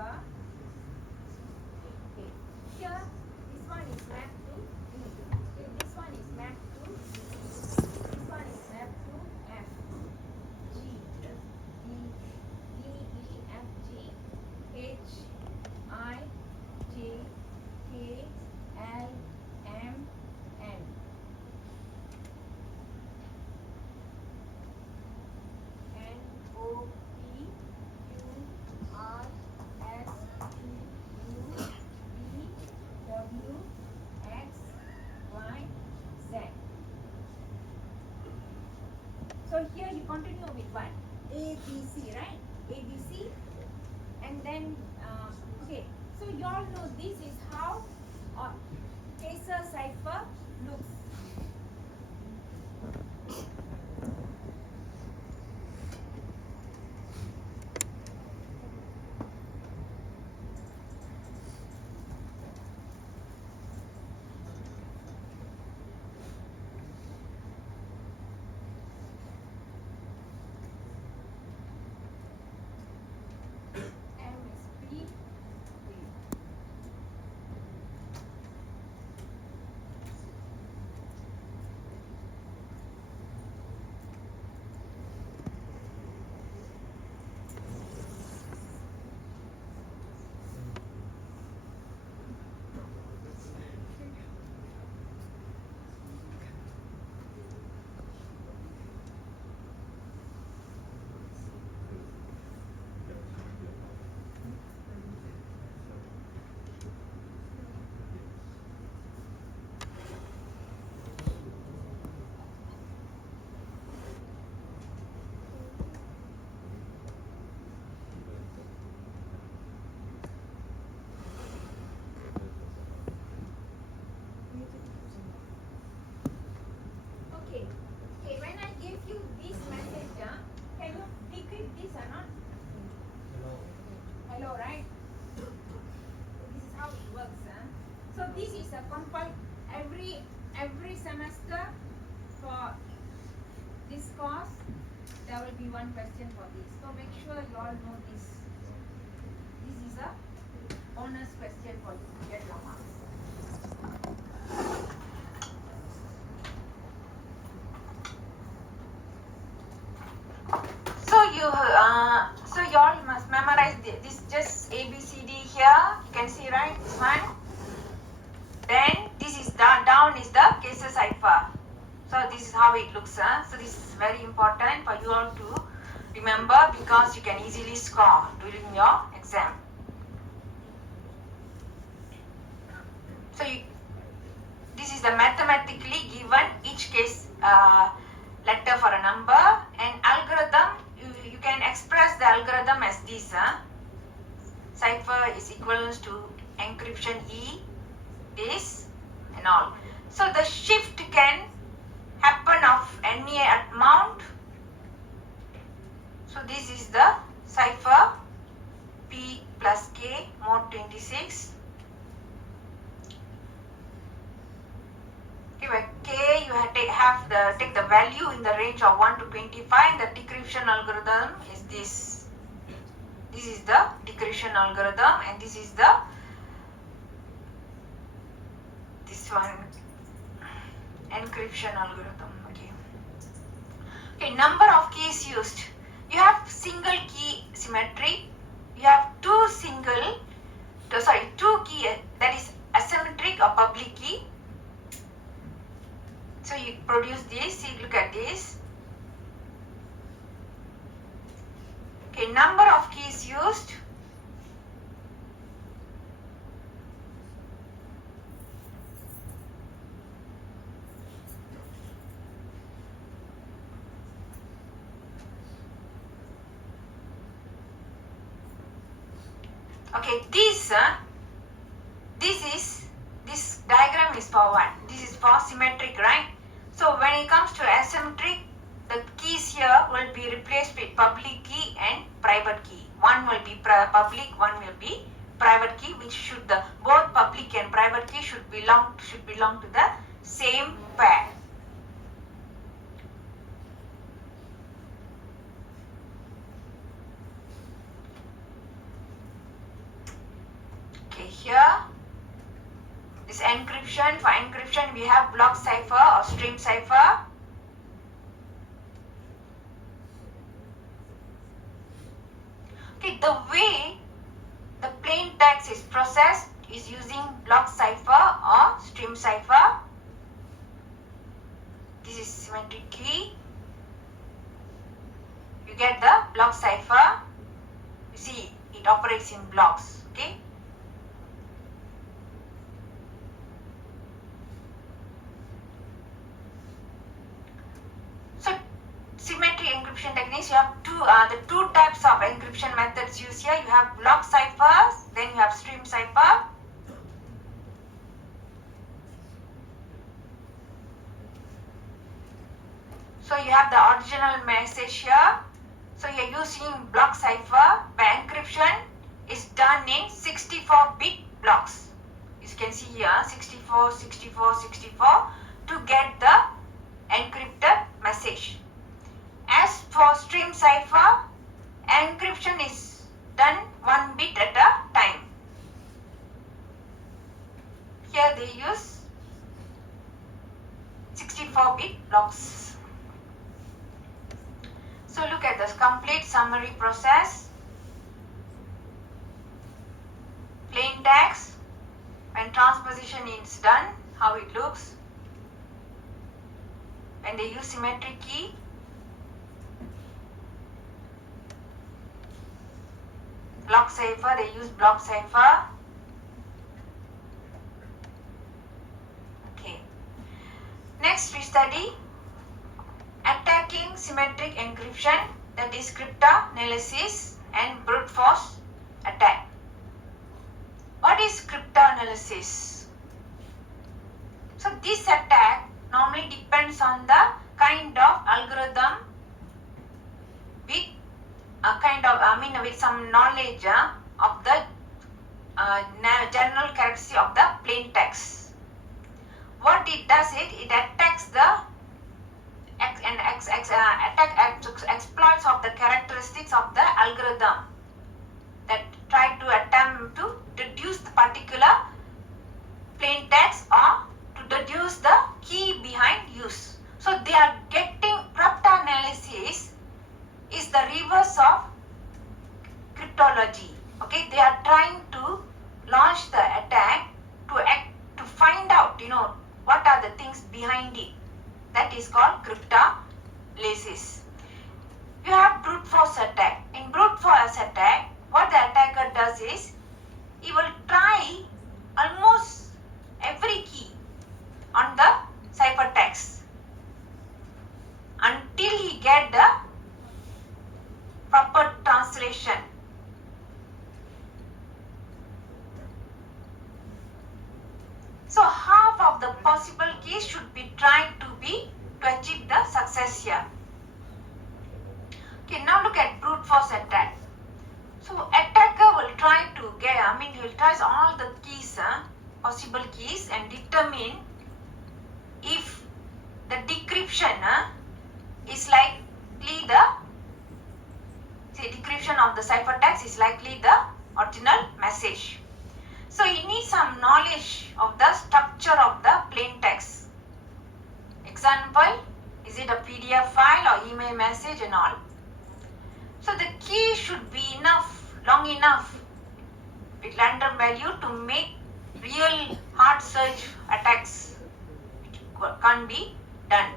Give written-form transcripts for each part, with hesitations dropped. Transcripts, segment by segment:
cipher. Okay. Here, this one is mapped to D. Okay. This one is mapped to D. This one is mapped to F, G, D, E, F, G, H, I, J, K, L, M, N. N, O, P, Q, R, S, T, U, V, W, X, Y, Z. So here you continue with what? A, B, C, right? A, B, C. And then, okay, so you all know this is how Kaiser cipher looks. MSP. Okay. Okay, when I give you this message, can you decrypt this or not? Hello, right? So this is how it works. So this is a every semester for this course there will be one question for this. So make sure you all know this. This is a bonus question for you to get your marks. So you all must memorize this just A, B, C, D here. You can see, right? This one. Then this is down is the Kaiser cipher. So this is how it looks. So this is very important for you all to remember because you can easily score during your exam. So this is the mathematically given each case letter for a number and algorithm. You can express the algorithm as this. Cipher is equivalent to encryption E, this and all. So the shift can happen of any amount. So this is the cipher P plus K mode 26. Where K you take the value in the range of 1 to 25. The decryption algorithm is this. This is the decryption algorithm and this is this one encryption algorithm. Okay, number of keys used. You have single key symmetry. You have two key that is asymmetric or public key. So you produce this. See, look at this. Okay, number of keys used. Okay, this diagram is for what? This is for symmetric, right? So when it comes to asymmetric, the keys here will be replaced with public key and private key. One will be public, one will be private key, which both public and private key should belong to the same pair. here this encryption. For encryption we have block cipher or stream cipher. Okay, the way the plain text is processed is using block cipher or stream cipher. This is symmetric key. You get the block cipher. You see, it operates in blocks. Okay. So, symmetric encryption techniques. You have the two types of encryption methods used here. You have block ciphers, then you have stream cipher. So you have the original message here. So you are using block cipher, where encryption is done in 64-bit blocks. As you can see here, 64, 64, 64 to get the encrypted message. As for stream cipher, encryption is done 1 bit at a time. Here they use 64-bit blocks. So look at this complete summary process. Plain text, when transposition is done, how it looks. When they use symmetric key. Block cipher, they use block cipher. Okay. Next we study attacking symmetric encryption, that is cryptanalysis and brute force attack. What is cryptanalysis? So this attack normally depends on the kind of algorithm with with some knowledge of the general characteristic of the plain text. What it does, it attacks the exploits of the characteristics of the algorithm that try to attempt to deduce the particular plain text or to deduce the key behind use. So they are getting cryptanalysis is the reverse of cryptology. Okay, they are trying to launch the attack to find out, what are the things behind it. That is called cryptanalysis. You have brute force attack. In brute force attack, what the attacker does is, he will try almost every key on the ciphertext until he get the proper translation. So half of the possible keys should be tried to achieve the success here. Okay, now look at brute force attack. So attacker will try to he will try all the keys, possible keys, and determine if the decryption is likely decryption of the ciphertext is likely the original message. So you need some knowledge of the structure of the plain text. Example, is it a PDF file or email message and all. So the key should be long enough with random value to make real hard search attacks can't be done.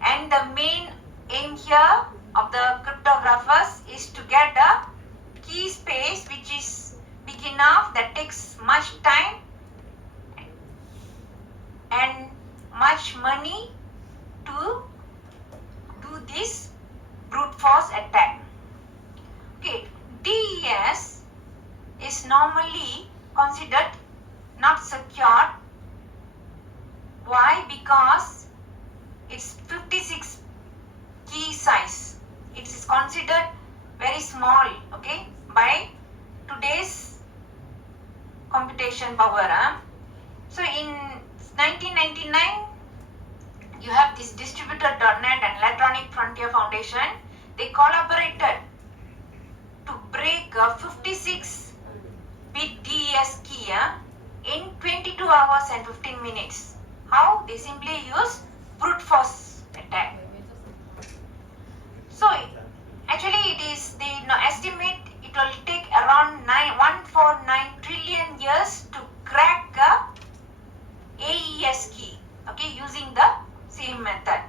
And the main aim here of the cryptographers is to get a key space which is big enough that takes much time and much money to do this brute force attack. Okay, DES is normally considered not secured. Why? Because it's 56 key size. It is considered very small, okay, by today's computation power. So in 1999, you have this distributed.net and Electronic Frontier Foundation. They collaborated to break a 56-bit DES AES key in 22 hours and 15 minutes. How? They simply use brute force attack. So actually it is, they estimate it will take around 149 trillion years to crack a AES key, okay, using the same method.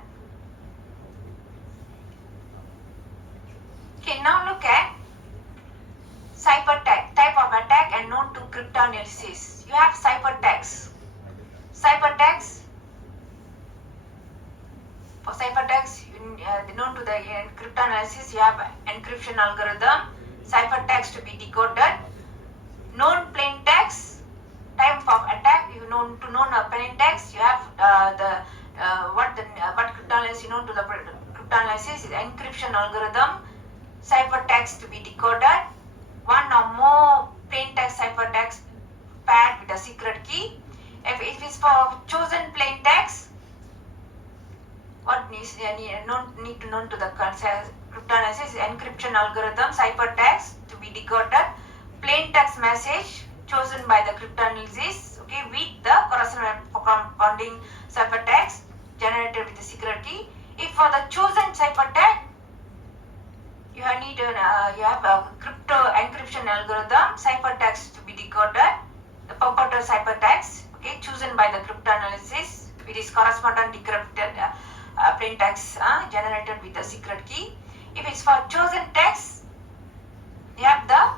Okay, now look at ciphertext, type of attack and known to cryptanalysis. You have ciphertext. Ciphertext, for ciphertext, known to the cryptanalysis, you have encryption algorithm, ciphertext to be decoded, known plain text, type of attack, you known to known plain text, you have what cryptanalysis known to the cryptanalysis is encryption algorithm, ciphertext to be decoded, one or more plain text ciphertext paired with a secret key. If it is for chosen plain text, what needs need to known to the cryptanalysis is encryption algorithm, ciphertext to be decoded, plain text message chosen by the cryptanalysis, okay, with the corresponding ciphertext generated with the secret key. If for the chosen ciphertext, you have a crypto encryption algorithm, ciphertext to be decoded, the purported ciphertext, okay, chosen by the cryptanalysis, with its corresponding decrypted plain text generated with the secret key. If it's for chosen text, you have the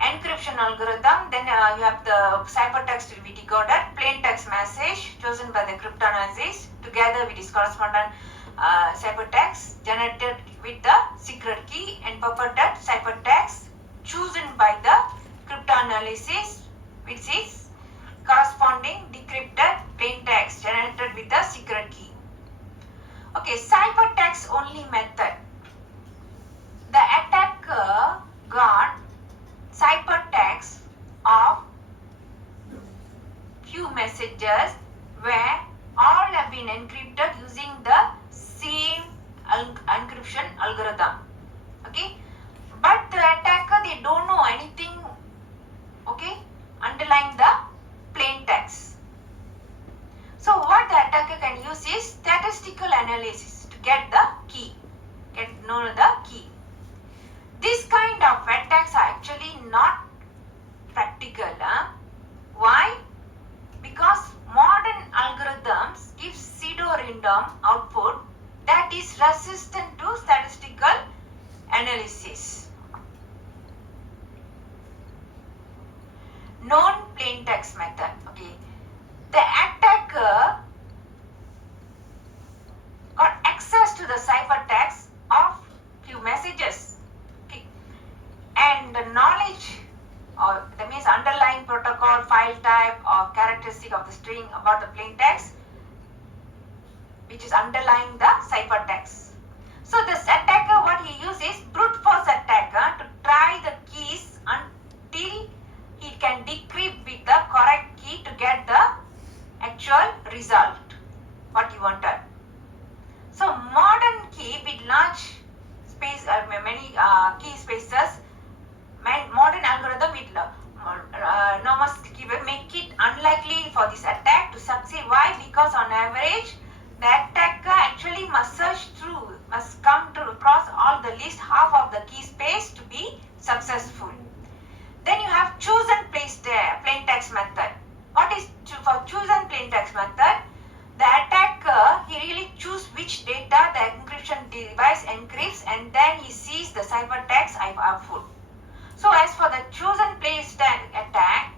encryption algorithm, then you have the ciphertext to be decoded, plain text message chosen by the cryptanalysis together with its corresponding ciphertext generated with the secret key, and purported ciphertext chosen by the cryptanalysis which is corresponding decrypted plain text generated with the secret key. Okay, ciphertext only method. The attacker got ciphertext of few messages where all have been encrypted using the same encryption algorithm. Okay, but the attacker, they don't know anything, okay, underlying the plain text. So what the attacker can use is statistical analysis to get the key, know the key. This kind of attacks are actually not practical. Why? Because modern algorithms give pseudo-random output that is resistant to statistical analysis. Known plain text method. Okay, the attacker got access to the ciphertext of few messages, okay, and the knowledge, or that means underlying protocol, file type, or characteristic of the string about the plain text, which is underlying the ciphertext. So this attacker, what he uses, brute force attack to try the keys until he can decrypt with the correct key to get the actual result what he wanted. So modern key with large space, many key spaces, modern algorithm with enormous key will make it unlikely for this attack to succeed. Why? Because on average, the attacker actually must search through, must come to across all the least half of the key space to be successful. Then you have chosen plain text method. What is for chosen plain text method? The attacker, he really choose which data the encryption device encrypts, and then he sees the ciphertext output. So as for the chosen plain text attack,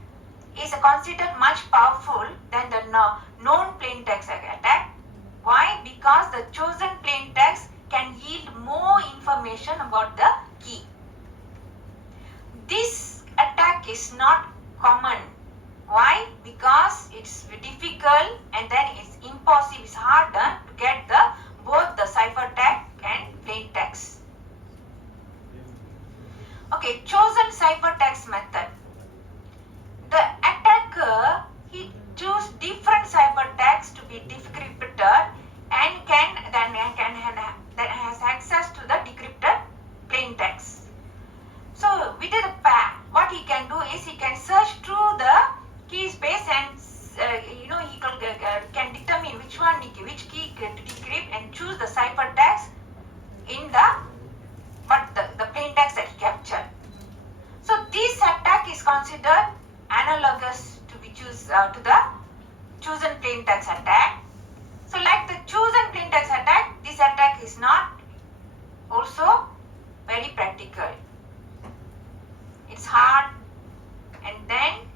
is considered much powerful than the known plain text attack. Why? Because the chosen plain text can yield more information about the key. This attack is not common. Why? Because it's difficult and then it's impossible, it's harder to get both the ciphertext and plain text. Okay, chosen ciphertext method. The attacker, he choose different ciphertext to be decrypted and has access to the decrypted plain text. So with the what he can do is he can search through the key space and he can determine which key to decrypt and choose the ciphertext in the plain text that he captured. So this attack is considered analogous to the chosen plain text attack. So like the chosen plain text attack, this attack is not also very practical. It's hard, and then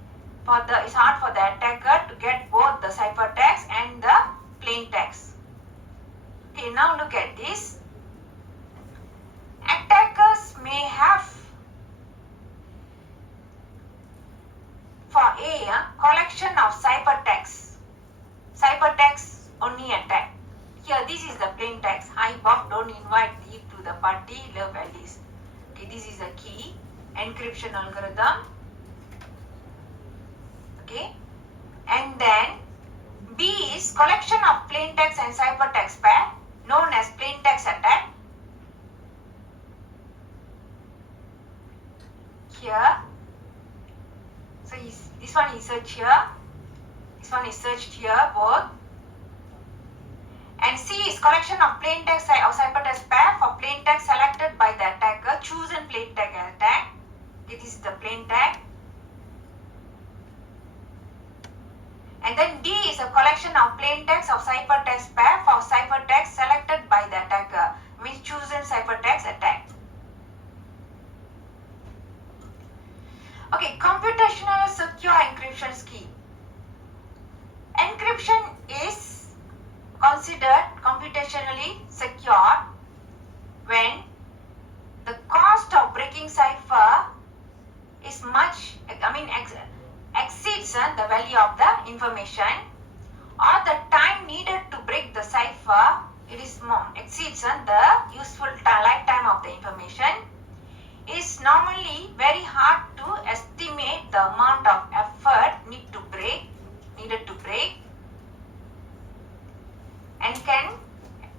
it's hard for the attacker to get both the ciphertext and the plain text. Okay, now look at this. Attackers may have for A collection of ciphertext only attack. Here this is the plain text. Hi Bob, don't invite Deep to the party, love Alice. Okay, this is a key encryption algorithm. Okay, and then B is collection of plain text and ciphertext pair known as plain text attack. Here, so this one is searched here, this one is searched here both. And C is collection of plain text or ciphertext pair for plain text selected by the attacker, chosen plain text attack. Okay, this is the plain text. And then D is a collection of plain text of ciphertext pair for ciphertext selected by the attacker, means chosen ciphertext attack. Okay, computational secure encryption scheme. Encryption is considered computationally secure when the cost of breaking cipher is exceeds the value of the information, or the time needed to break the cipher exceeds the useful lifetime of the information. It is normally very hard to estimate the amount of effort needed to break, and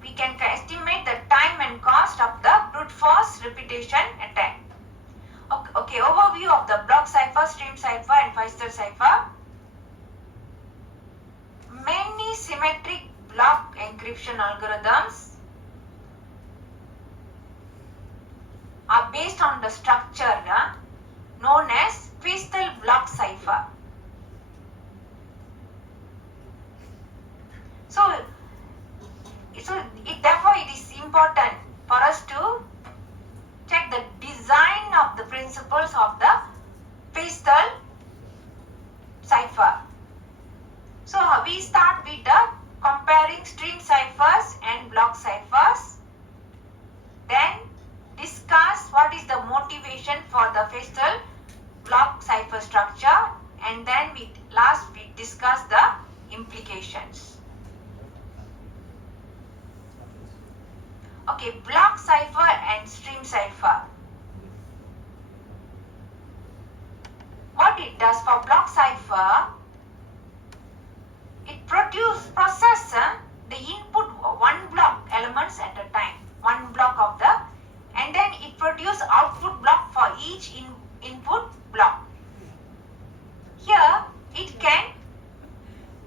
we can estimate the time and cost of the brute force repetition attack. Okay, overview of the block cipher, stream cipher and Pfister cipher. Many symmetric block encryption algorithms are based on the structure known as crystal block cipher. Therefore it is important for us to check the design of the principles of the crystal cipher. So we start with the comparing stream ciphers and block ciphers, then discuss what is the motivation for the crystal block cipher structure, and then we discuss the implications. Okay, block cipher and stream cipher. What it does for block cipher, it process the input one block elements at a time, one block of and then it produce output block for each input block. Here it can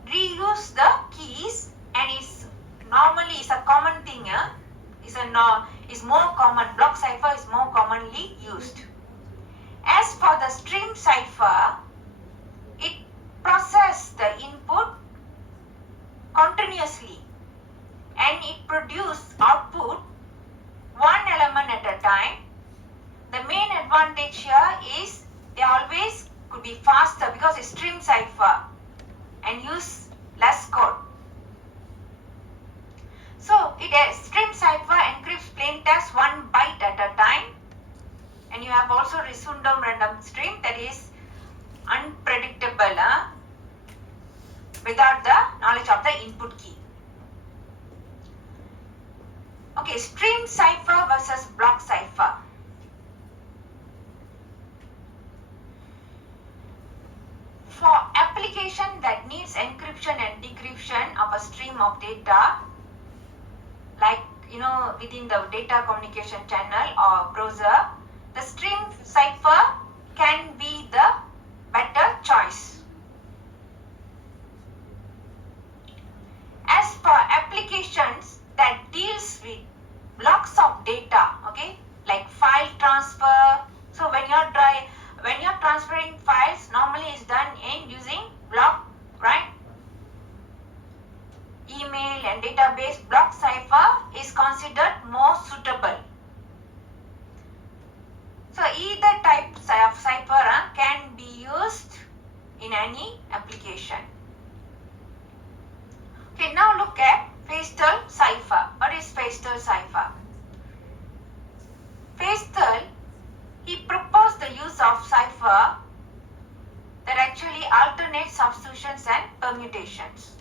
reuse the keys, and it's normally is a common thing. Is more common. Block cipher is more commonly used. As for the stream cipher, it processes the input continuously and it produces output one element at a time. The main advantage here is they always could be faster because it's stream cipher and use less code. So stream cipher encrypts plain text 1 byte at a time, and you have also random random stream that is unpredictable without the knowledge of the input key. Okay, stream cipher versus block cipher. For application that needs encryption and decryption of a stream of data, like within the data communication channel or browser, the stream cipher can be the any application. Okay, now look at Pastel cipher. What is Pastel cipher? Pastel, he proposed the use of cipher that actually alternates substitutions and permutations.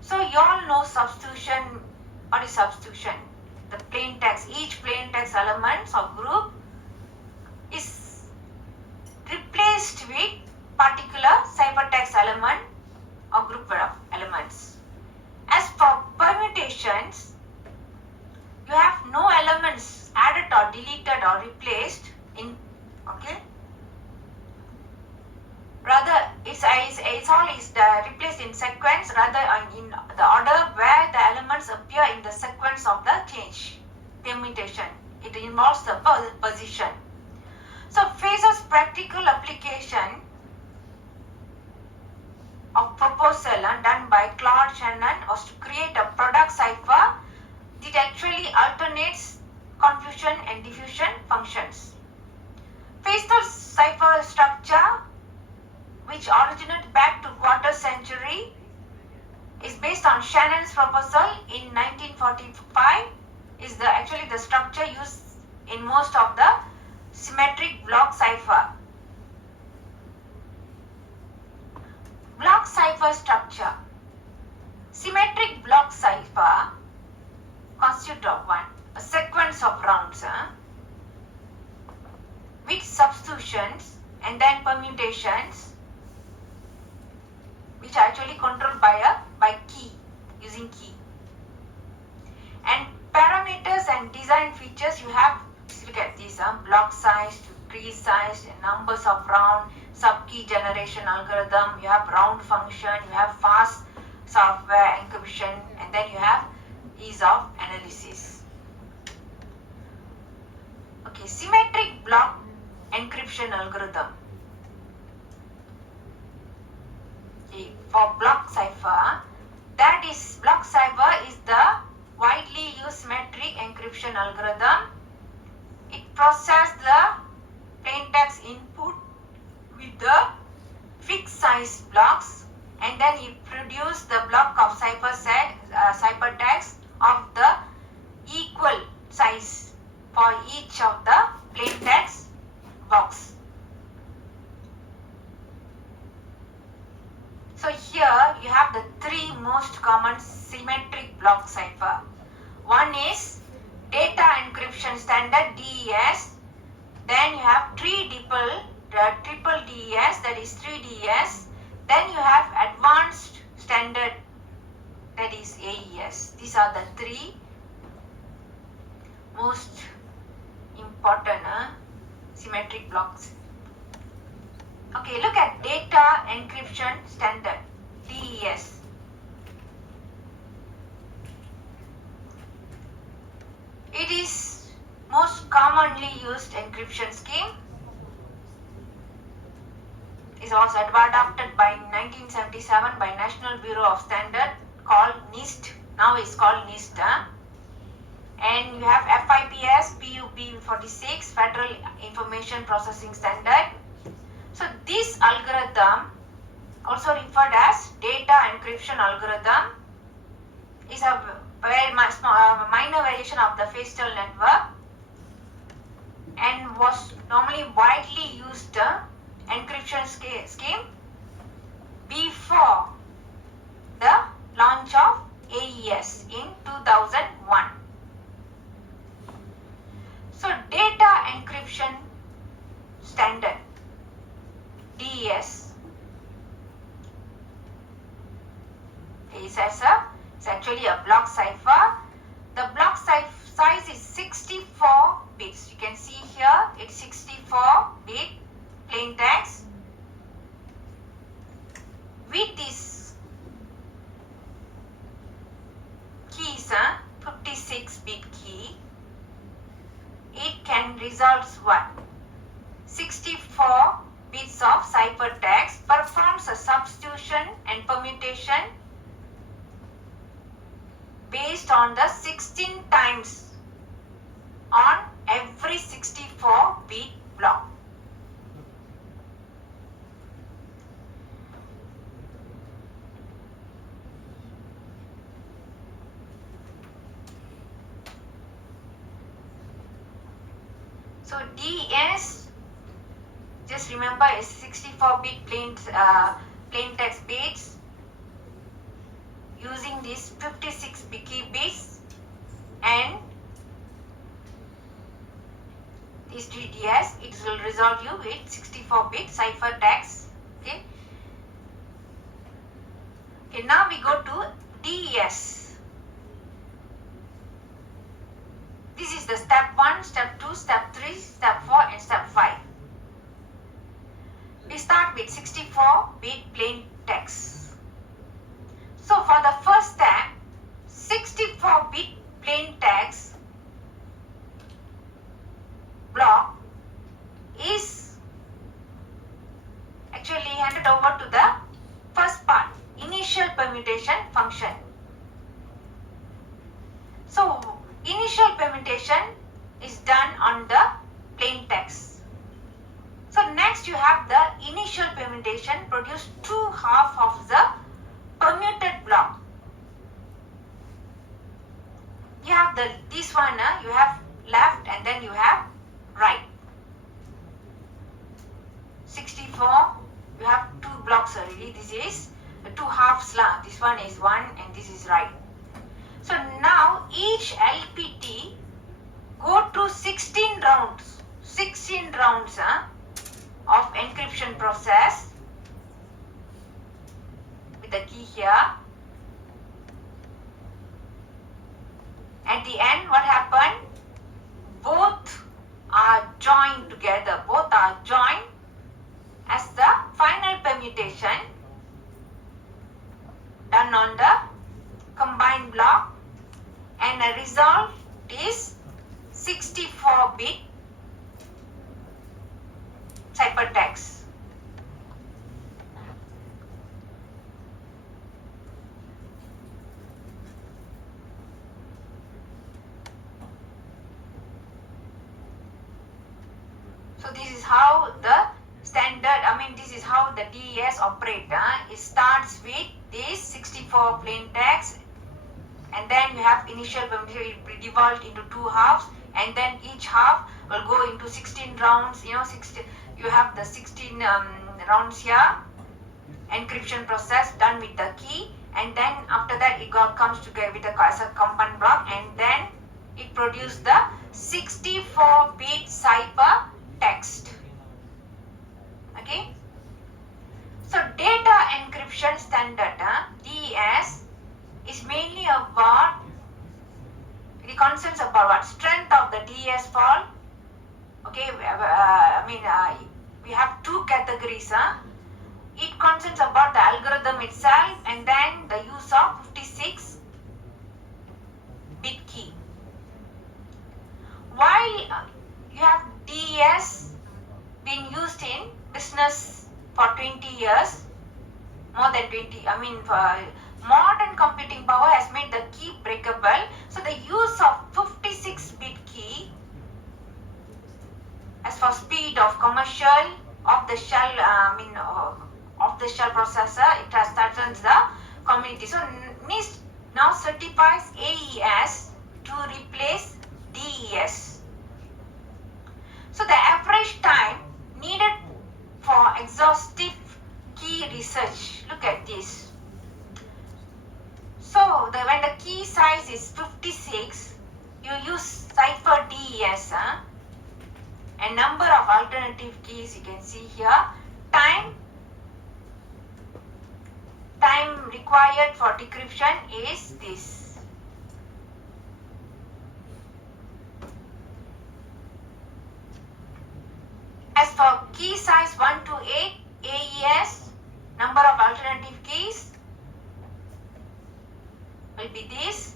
So you all know substitution. What is substitution? The plain text, each plain text elements or group is replaced with particular ciphertext element or group of elements. As for permutations, you have no elements added or deleted or replaced in, okay. Rather, it's all replaced in sequence rather in the order where the elements appear in the sequence of the change, permutation. It involves the position. So, Fraser's practical application of proposal done by Claude Shannon was to create a product cipher that actually alternates confusion and diffusion functions. Pastel's cipher structure, which originated back to quarter century, is based on Shannon's proposal in 1945. Is actually the structure used in most of the symmetric block cipher. Block cipher structure. Symmetric block cipher constitutes of a sequence of rounds with substitutions and then permutations, which are actually controlled by key, using key. And parameters and design features, you have, look at this, block size, tree size, numbers of round, sub-key generation algorithm, you have round function, you have fast software encryption, and then you have ease of analysis. Okay, symmetric block encryption algorithm. Okay, for block cipher, that is, block cipher is the widely used symmetric encryption algorithm. It processes the plain text input with the fixed size blocks, and then it produces the block of ciphertext of the equal size for each of the plain text box. So here you have the three most common symmetric block cipher. One is data encryption standard, DES. Then you have triple DES, that is 3DS. Then you have advanced standard, that is AES. These are the three most important symmetric blocks. Okay, look at data encryption standard, DES. It is most commonly used encryption scheme. It was adopted by 1977 by National Bureau of Standard called NIST. Now it's called NIST. And you have FIPS, PUB 46, Federal Information Processing Standard. So this algorithm, also referred as data encryption algorithm, is a very minor variation of the Pastel network and was normally widely used encryption scheme before the launch of AES in 2001. So data encryption standard, DES, it's actually a block cipher. The block size is 64 bits. You can see here it's 64 bit plain text. With these keys, 56 bit key, it can result what? 64 bits of ciphertext, performs a substitution and permutation based on the 16 times on every 64 bit block. So DS, just remember, is 64-bit plain text bits using these 56 key bits, and this DDS, it will resolve you with 64-bit ciphertext. Okay. Okay, now we go to DES. This is the step 1, step 2, step 3, step 4 and step 5. We start with 64-bit plain text. So for the first step, 64-bit plain text block is actually handed over to the first part, initial permutation function. So initial permutation is done on the plain text. So next you have the initial permutation, produce two half of the permuted block. You have this one, you have left and then you have right. 64, you have two blocks already. This is the two halves. This one is 1 and this is right. So now each LPT go to 16 rounds. 16 rounds of encryption process with the key here. At the end, what happened? Both are joined together. Both are joined as the final permutation done on the combined block, and the result is 64-bit ciphertext. So this is how the this is how the DES operate. It starts with this 64 plain text, and then you have initial permutation, it will be divided into two halves, and then each half will go into 16 rounds. You have the 16 rounds here, encryption process done with the key, and then after that it comes together with as a combined block, and then it produces the 64-bit cipher text. Okay. So data encryption standard, DES, is mainly about the concerns about what? Strength of the DES fault. Okay, we have two categories. It concerns about the algorithm itself and then the use of 56-bit key. While you have DES been used in business for 20 years, more than 20, modern computing power has made the key breakable. So the use of 56-bit key as for speed of commercial off-the-shelf processor, it has strengthens the community. So NIST now certifies AES to replace DES. So the average time needed for exhaustive key research, look at this. So when the key size is 56, you use cipher DES, and number of alternative keys you can see here. Time required for decryption is this. As for key size 1 to 8, AES, number of alternative keys will be this,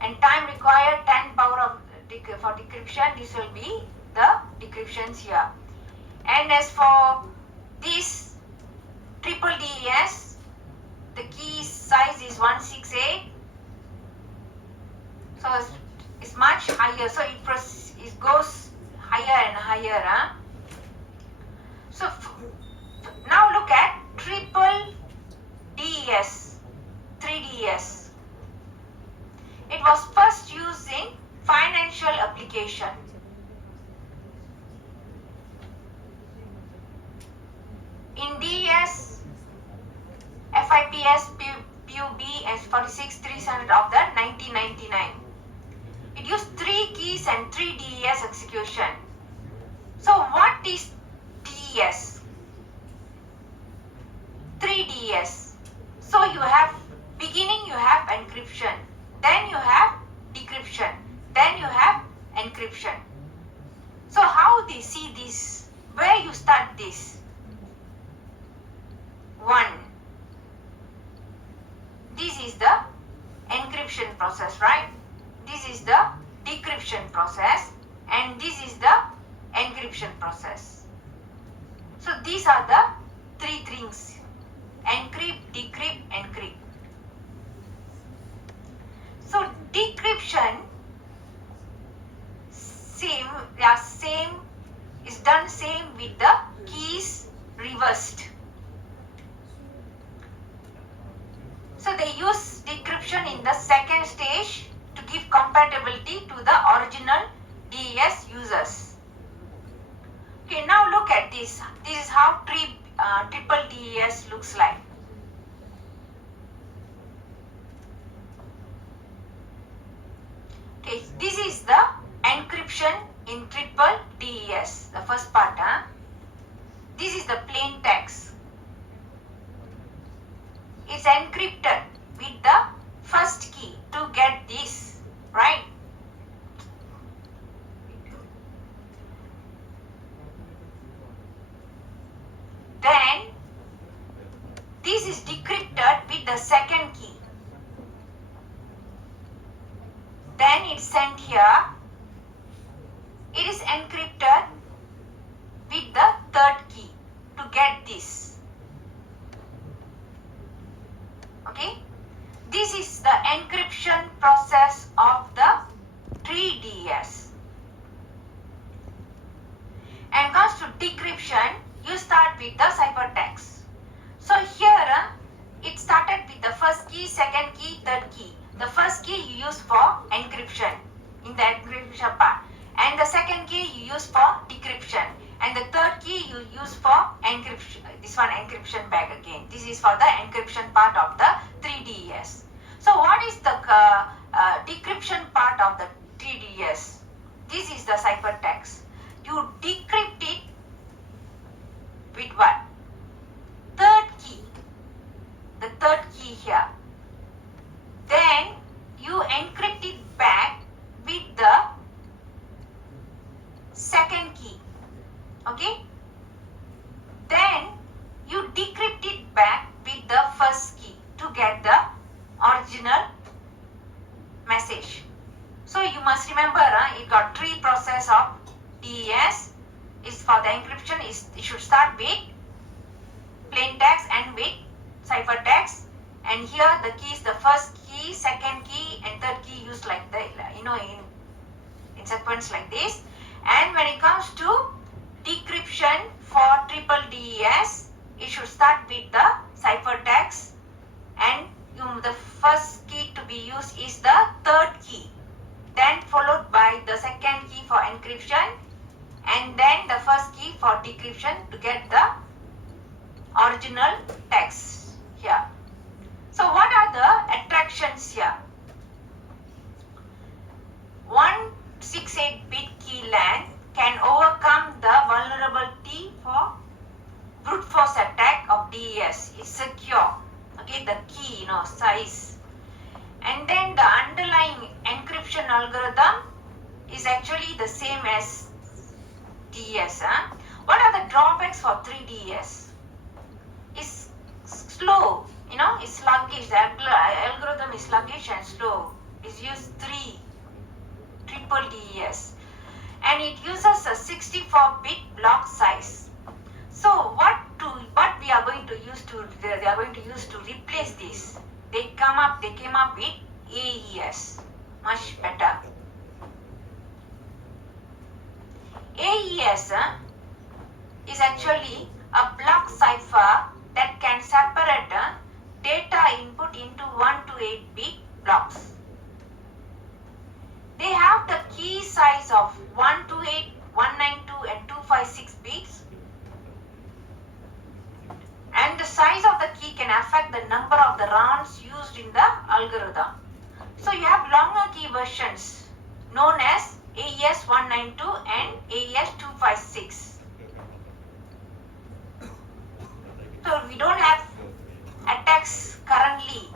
and time required 10 power of for decryption, this will be the decryptions here. And as for this triple DES, the key size is 168, so it's much higher, so it goes higher and higher. So now look at triple DES, 3DS. It was first used in Financial application. In DS, FIPS, PUB and 46300 of the 1999. It used 3 keys and 3 DES execution. So what is DES? 3 DES. So you have beginning, you have encryption, then you have decryption, then you have encryption. So how they see this? Where you start this? 1. This is the encryption process, right? This is the decryption process and this is the encryption process. So these are the 3 things: encrypt, decrypt, encrypt. So decryption same is done same with the keys reversed. So they use decryption in the second stage to give compatibility to the original DES users. Okay, now look at this. This is how triple DES looks like. Okay, this is the encryption in triple DES, the first part. This is the plain text. It's encrypted with the first key to get this, right? Then this is decrypted with the second key. Then it's sent here. It is encrypted with the third key to get this. Okay, this is the encryption process of the 3DS. And comes to decryption, you start with the ciphertext. So here it started with the first key, second key, third key. The first key you use for encryption in the encryption part, and the second key you use for decryption, and the third key you use for encryption. This one encryption back again. This is for the encryption part of the 3DS. So what is the decryption part of the 3DS? This is the ciphertext. You decrypt it with what? Third key. The third key here. Then you encrypt it back with the second key. Okay? Then you decrypt it back with the first key to get the original message. So you must remember, you got 3 process of DES. Is for the encryption, it should start with plain text and with ciphertext. And here the keys, the first key, second key, and third key used like the in sequence like this. And when it comes to decryption for triple DES, it should start with the ciphertext, and the first key to be used is the third key, then followed by the second key for encryption, and then the first key for decryption to get the original text here. So what are the attractions here? 168-bit key length can overcome the vulnerability for brute force attack of DES. It's secure. Okay, the key, size. And then the underlying encryption algorithm is actually the same as DES. What are the drawbacks for 3DS? It's slow, it's sluggish. The algorithm is sluggish and slow. It's used triple DES. And it uses a 64-bit block size. So what we are going to use to replace this? They came up with AES, much better. AES is actually a block cipher that can separate data input into 1 to 8-bit blocks. they have the key size of 128, 192 and 256 bits, and the size of the key can affect the number of the rounds used in the algorithm. So you have longer key versions known as AES 192 and AES 256. So we don't have attacks currently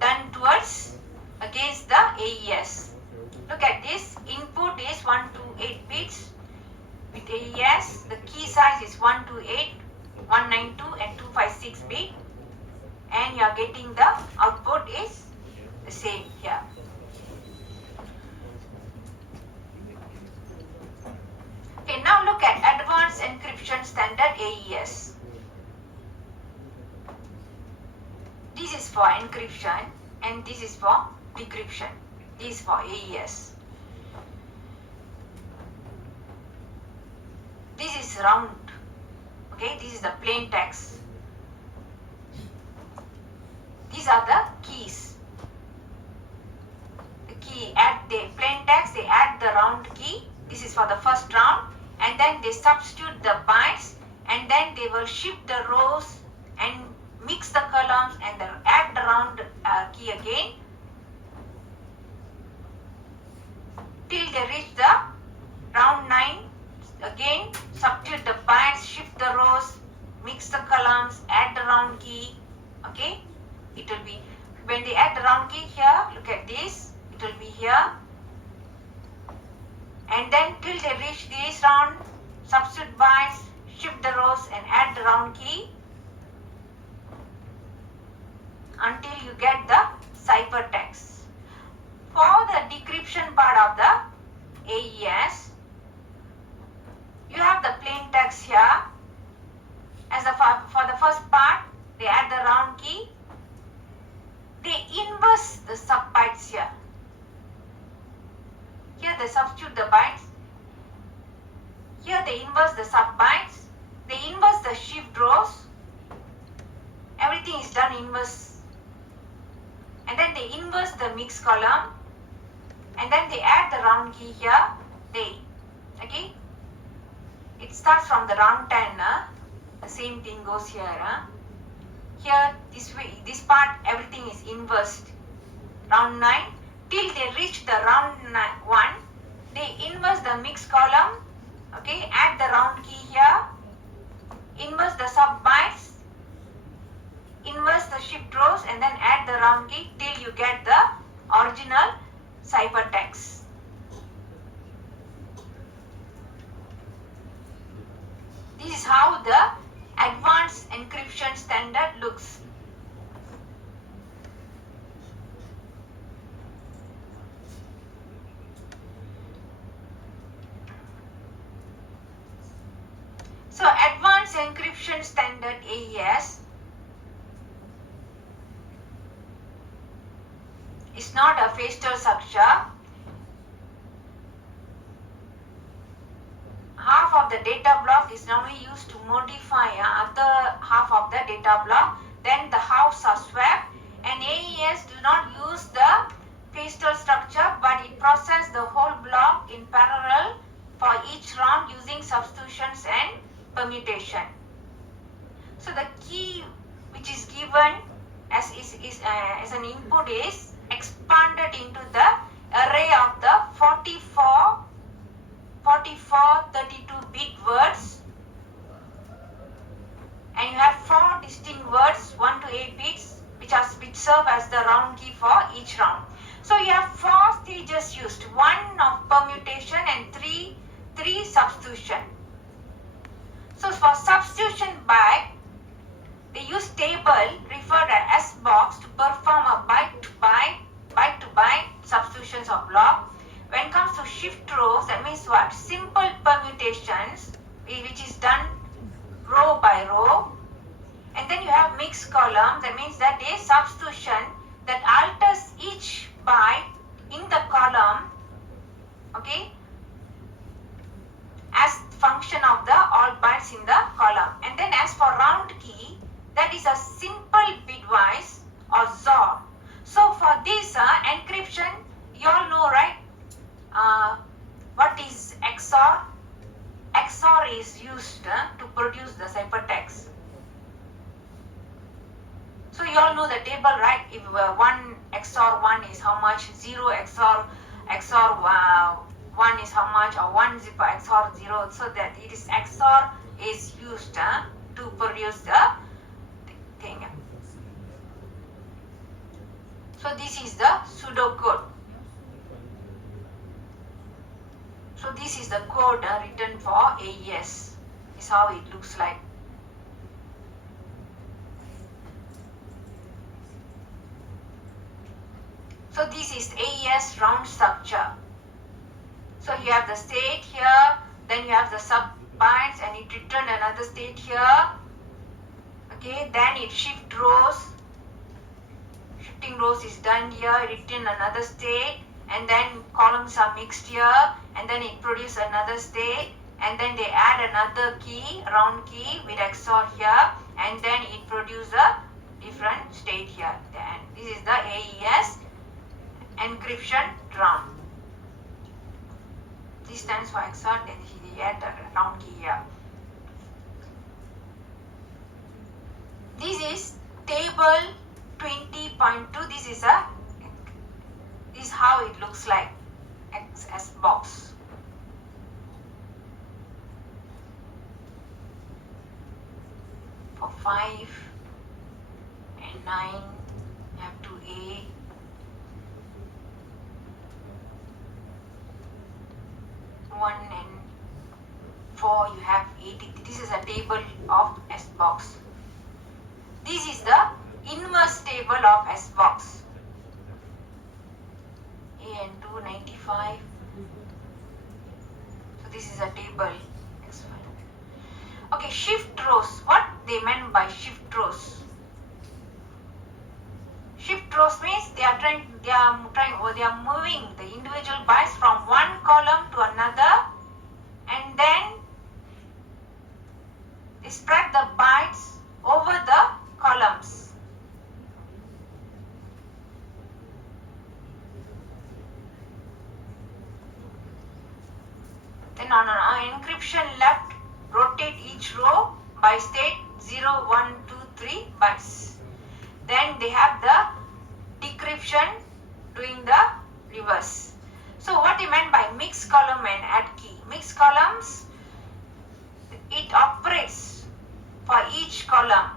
done towards against the AES. Look at this, input is 128 bits with AES, the key size is 128, 192 and 256 bit, and you are getting the output is the same here. Okay, now look at advanced encryption standard AES. This is for encryption and this is for decryption. This is for AES. This is round. Okay, this is the plain text. These are the keys. The key add the plain text, they add the round key. This is for the first round, and then they substitute the bytes, and then they will shift the rows and mix the columns and add the round key again till they reach the round 9. Again, substitute the bytes, shift the rows, mix the columns, add the round key. Okay, it will be when they add the round key here. Look at this. It will be here, and then till they reach this round, substitute bytes, shift the rows, and add the round key until you get the ciphertext. For the decryption part of the AES, you have the plain text here. As for the first part, they add the round key. They inverse the sub bytes here. Here they substitute the bytes. Here they inverse the sub bytes. They inverse the shift rows. Everything is done inverse. And then they inverse the mix column. And then they add the round key here. Okay. It starts from the round 10. The same thing goes here. Here, this way, this part, everything is inversed. Round 9, till they reach the round 1, they inverse the mix column. Okay, add the round key here. Inverse the sub bytes. Inverse the shift rows, and then add the round key till you get the original ciphertext. This is how the advanced encryption standard looks. So advanced encryption standard AES is not a facial structure. Half of the data block is normally used to modify other half of the data block. Then the halves are swapped, and AES do not use the facial structure, but it processes the whole block in parallel for each round using substitutions and permutation. So the key which is given as an input is expanded into the array of the 44 32-bit words, and you have 4 distinct words, 1 to 8 bits, which serve as the round key for each round. So you have 4 stages used, 1 of permutation and 3 substitution. So for substitution byte, they use table referred as S box to perform a byte to byte substitutions of block. When it comes to shift rows, that means what? Simple permutations, which is done row by row. And then you have mixed column, that means that a substitution that alters each byte in the column, okay, as function of the all bytes in the column. And then as for round key, that is a simple bitwise or XOR. So for this encryption You all know, right? What is XOR? XOR is used to produce the ciphertext. So you all know the table, right? If 1 XOR 1 is how much, 0 XOR 1 is how much, or 1 zip XOR 0, so that it is XOR is used to produce the thing. So this is the pseudocode. So this is the code written for AES. This is how it looks like. So this is AES round structure. So you have the state here, then you have the sub bytes, and it return another state here. Okay, then it shift rows. Shifting rows is done here, it return another state, and then columns are mixed here, and then it produce another state, and then they add another key, round key with XOR here, and then it produce a different state here. Then this is the AES encryption round. This stands for XOR, then he add a round key here. This is table 20.2. This is how it looks like XS box. For 5 and 9 you have 2A. 1 and 4 you have 80. This is a table of S box. This is the inverse table of S box. A and 2 95. So this is a table. Okay, shift rows. What they meant by shift rows? Shift rows means they are moving the individual bytes from one column to another, and then they spread the bytes over the columns. Then on an encryption left, rotate each row by state 0, 1, 2, 3 bytes. Then they have the decryption doing the reverse. So what he meant by mixed column and add key? Mixed columns, it operates for each column.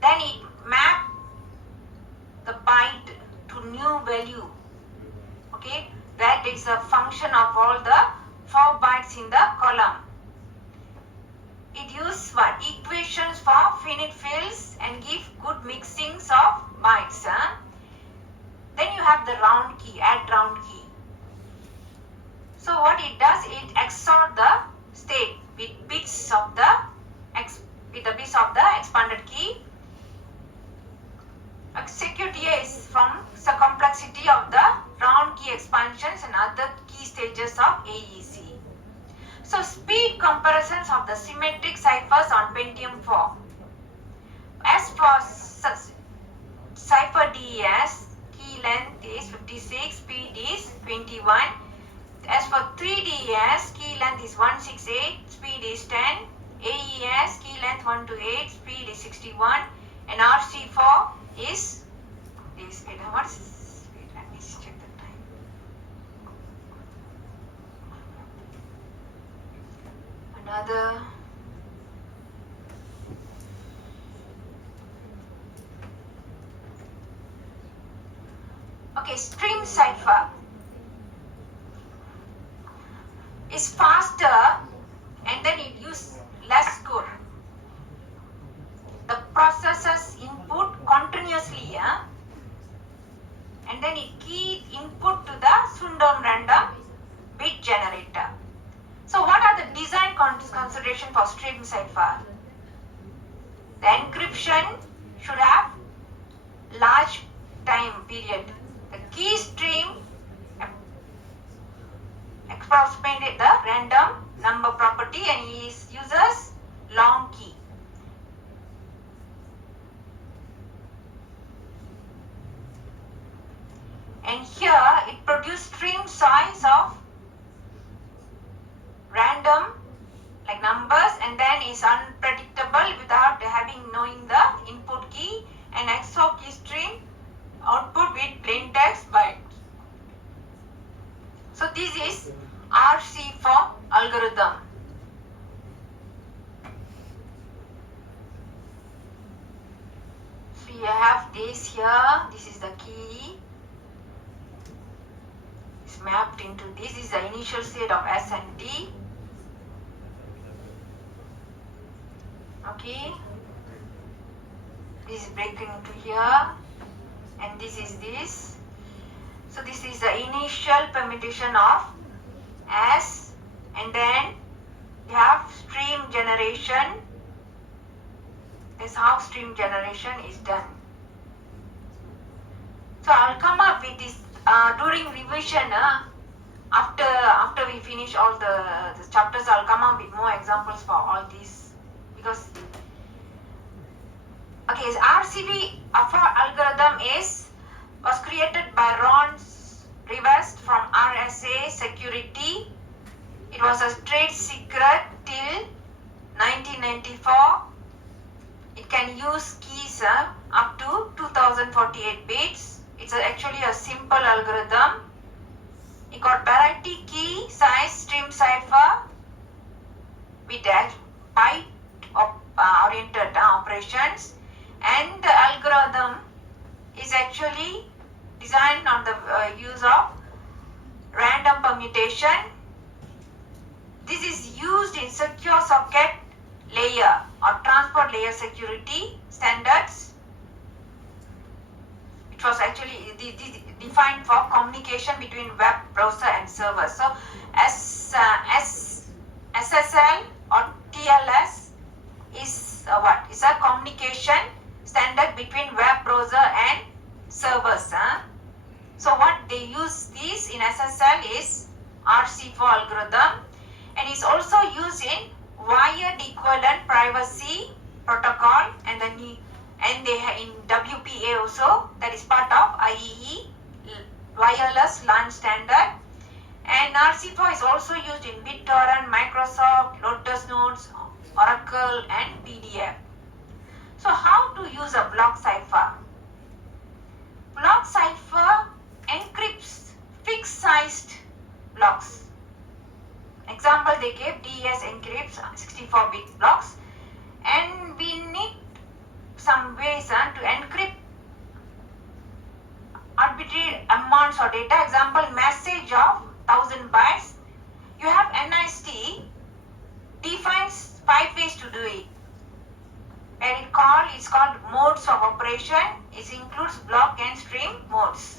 Then it map the byte to new value. Okay, that is a function of all the 4 bytes in the column. It uses what? Equations for finite fields and give good mixings of bytes. Then you have the round key, add round key. So what it does, it XOR the state with bits of the expanded key. Execute here is from the complexity of the round key expansions and other key stages of AEC. So speed comparisons of the symmetric ciphers on Pentium 4. As for cipher DES, key length is 56, speed is 21. As for 3DES, key length is 168, speed is 10. AES, key length 128, speed is 61. And RC4 is this. Let me check the time. Another. Okay, stream cipher is faster and then it uses less code. The processes input continuously, and then it key input to the Sundom random bit generator. So what are the design consideration for stream cipher? The encryption should have large time period. The key stream approximates the random number property and uses long key. And here random like numbers, and then is unpredictable without knowing the input key, and XOR key string output with plain text bytes. So this is RC4 algorithm. So you have this here, this is the key. It's mapped into this is the initial state of S and T. Okay, this is breaking into here, and this is this. So this is the initial permutation of S, and then you have stream generation. This is how stream generation is done. So I'll come up with this during revision. After we finish all the chapters, I'll come up with more examples for all these. Because okay, RCV for algorithm was created by Ron Rivest from RSA Security. It was a trade secret till 1994. It can use keys up to 2048 bits. It's actually a simple algorithm. It got parity key size stream cipher with byte oriented operations, and the algorithm is actually designed on the use of random permutation. This is used in secure socket layer or transport layer security standards. It was actually defined for communication between web browser and server. So SSL or TLS is what? Is a communication standard between web browser and servers. So what they use this in SSL is RC4 algorithm, and is also used in wired equivalent privacy protocol, and then they have in WPA also, that is part of IEEE wireless LAN standard. And RC4 is also used in BitTorrent, Microsoft, Lotus Notes, Oracle, and PDF. So how to use a block cipher? Block cipher encrypts fixed sized blocks. Example they gave, DES encrypts 64-bit blocks, and we need some ways to encrypt arbitrary amounts of data. Example, message of 1000 bytes. You have NIST defines 5 ways to do it. Where it's called modes of operation. It includes block and stream modes.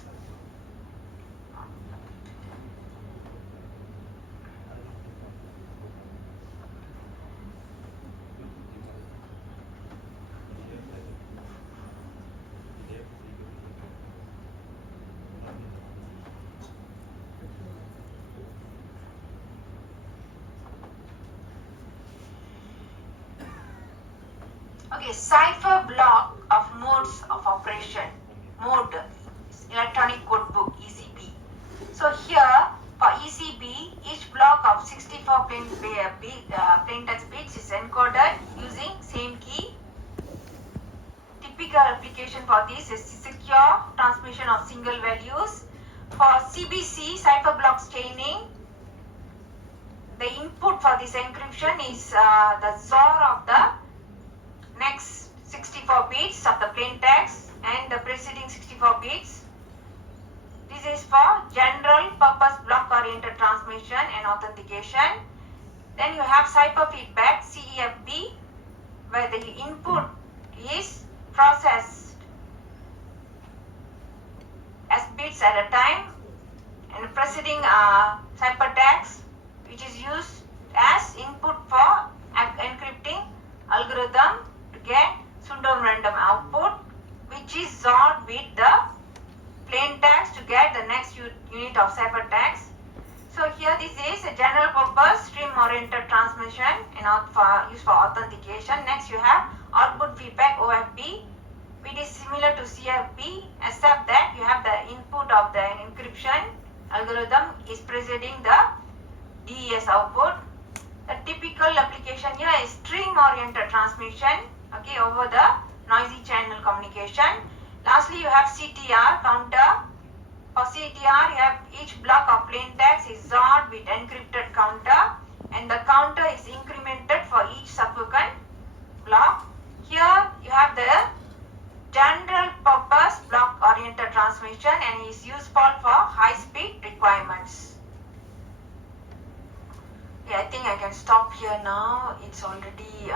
Okay, cipher block of modes of operation. Mode, electronic code book, ECB. So here for ECB, each block of 64 plain text bits is encoded using same key. Typical application for this is secure transmission of single values. For CBC, cipher block chaining, the input for this encryption is the XOR of the next 64 bits of the plain text and the preceding 64 bits. This is for general purpose block oriented transmission and authentication. Then you have cipher feedback, CEFB, where the input is processed as bits at a time, and the preceding ciphertext, which is used as input for encrypting algorithm to get pseudo-random output, which is XORed with the plain text to get the next unit of ciphertext. So here this is a general purpose stream-oriented transmission and used for authentication. Next you have output feedback, OFB, which is similar to CFB, except that you have the input of the encryption algorithm is preceding the DES output. general application here is string oriented transmission, okay, over the noisy channel communication. Lastly, you have CTR, counter. For CTR, you have each block of plain text is XORed with encrypted counter, and the counter is incremented for each subsequent block. Here you have the general purpose block oriented transmission and is useful for high speed requirements. Okay, I think I can stop here now. It's already